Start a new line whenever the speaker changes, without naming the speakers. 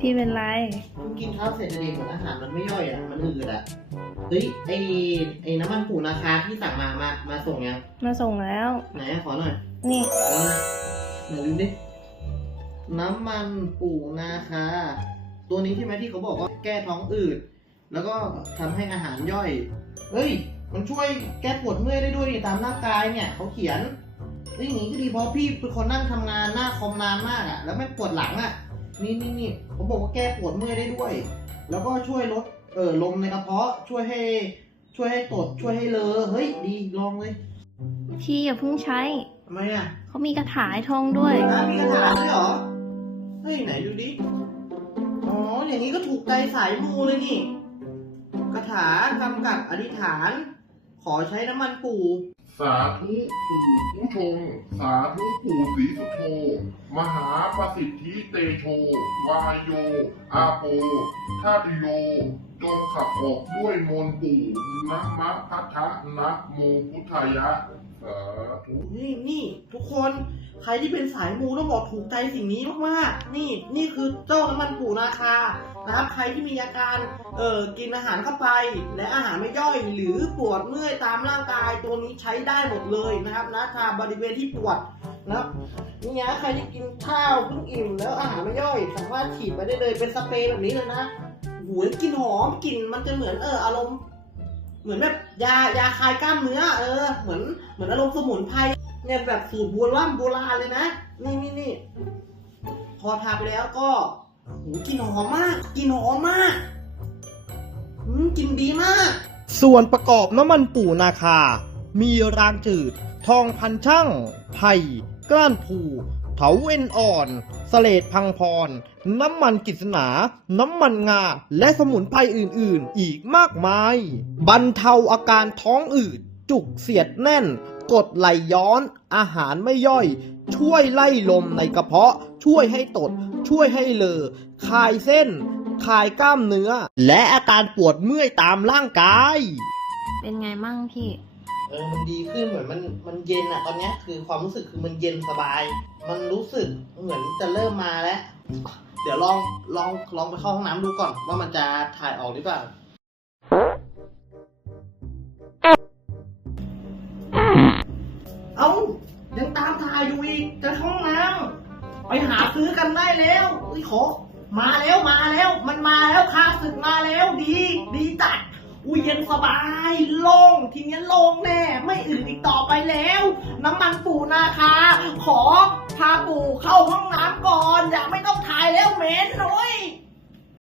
พี่เป็นไร
เพิ่งกินข้าวเสร็จเลยเหมือนอาหารมันไม่ย่อยอะ มันอืดอะ เฮ้ยไอไอน้ำมันปูนาคาที่สั่งมา มา มาส่งยัง
มาส่งแล้ว
ไหนอะขอหน่อย
นี่
เออไหนดูดิ น้ำมันปูนาคา ตัวนี้ใช่ไหมที่เขาบอกว่าแก้ท้องอืด แล้วก็ทำให้อาหารย่อย เฮ้ย มันช่วยแก้ปวดเมื่อยได้ด้วยนี่ตามร่างกายเนี่ยเขาเขียนเฮ้ยอย่างนี้ก็ดีเพราะพี่เป็นคนนั่งทำงานหน้าคอมนานมากอะแล้วไม่ปวดหลังอะ นี่นี่นี่เขาบอกว่าแก้ปวดเมื่อยได้ด้วย แล้วก็ช่วยลดเออลมในกระเพาะช่วยให้ ช่วยให้ตดช่วยให้เลอเฮ้ยดีลองเลย
พี่อย่าเพิ่งใช้
ทำไมอะ
เขามีกระถายทองด้วย
นะมีกระถางด้วยเหรอ เฮ้ยไหนดูดิ อ๋ออย่างนี้ก็ถูกใจสายมูเลยนี่ กระถากำกับอธิษฐาน ขอใช้น้ำมันปู่
สาธุปู่ผู้ชงสาธุปู่ศรีสุโธมหาประสิทธิเตโช วายโย อาโปธาตุโย จงขับออกด้วยมนต์ปู่นะมะพัทธะนะโมพุทธายะสาธุ
นี่นี่ ทุกคนใครที่เป็นสายมูต้องบอกถูกใจสิ่งนี้มากๆนี่นี่คือเจ้าน้ำมันปู่นาคานะครับใครที่มีอาการเอ่อกินอาหารเข้าไป และอาหารไม่ย่อยหรือปวดเมื่อยตามร่างกายตัวนี้ใช้ได้หมดเลยนะครับนะทาบริเวณที่ปวดนะครับนี่นะใครที่กินข้าวเพิ่งอิ่มแล้วอาหารไม่ย่อย สามารถฉีดไปได้เลยเป็นสเปรย์แบบนี้เลยนะ หูยกลิ่นหอมกลิ่นมันจะเหมือนเอออารมณ์เหมือนแบบยายาคลายกล้ามเนื้อ เออ เหมือนเหมือนอารมณ์สมุนไพรเนี่ยแบบสูตรโบราณโบราณเลยนะนี่นี่นี่พอทาไปแล้วก็หูกลินหอมมากกลินหอมมากอืมกลินดีมาก ส่วนประกอบน้ำมันปู่นาคา มีรางจืด ทองพันช่างไผ่กล้านผู เถาเอ็นอ่อนสเลดพังพร น้ำมันกิษณา น้ำมันงา และสมุนไพรอื่นๆ อีกมากมาย บรรเทาอาการท้องอืด จุกเสียดแน่น กดไหลย้อน อาหารไม่ย่อย ช่วยไล่ลมในกระเพาะ ช่วยให้ตด ช่วยให้เลอ คลายเส้น คลายกล้ามเนื้อ และอาการปวดเมื่อยตามร่างกาย
เป็นไงมั่งพี่
เออมันดีขึ้นเหมือนมันมันเย็นอะตอนเนี้ยคือความรู้สึกคือมันเย็นสบาย มันรู้สึกเหมือนจะเริ่มมาแล้ว เดี๋ยวลองลองลองไปเข้าห้องน้ำดูก่อน ว่ามันจะถ่ายออกหรือเปล่าเอายังตามถ่ายอยู่อีกจะเข้าห้องน้ำไปหาซื้อกันได้แล้วอุ้ยขอมาแล้วมาแล้ว มันมาแล้วค่าศึกมาแล้วดี ดีจัด อุ้ยเย็นสบายโล่งทีนี้โล่งแน่ ไม่อื่นอีกต่อไปแล้ว น้ำมันปูนาคา ขอ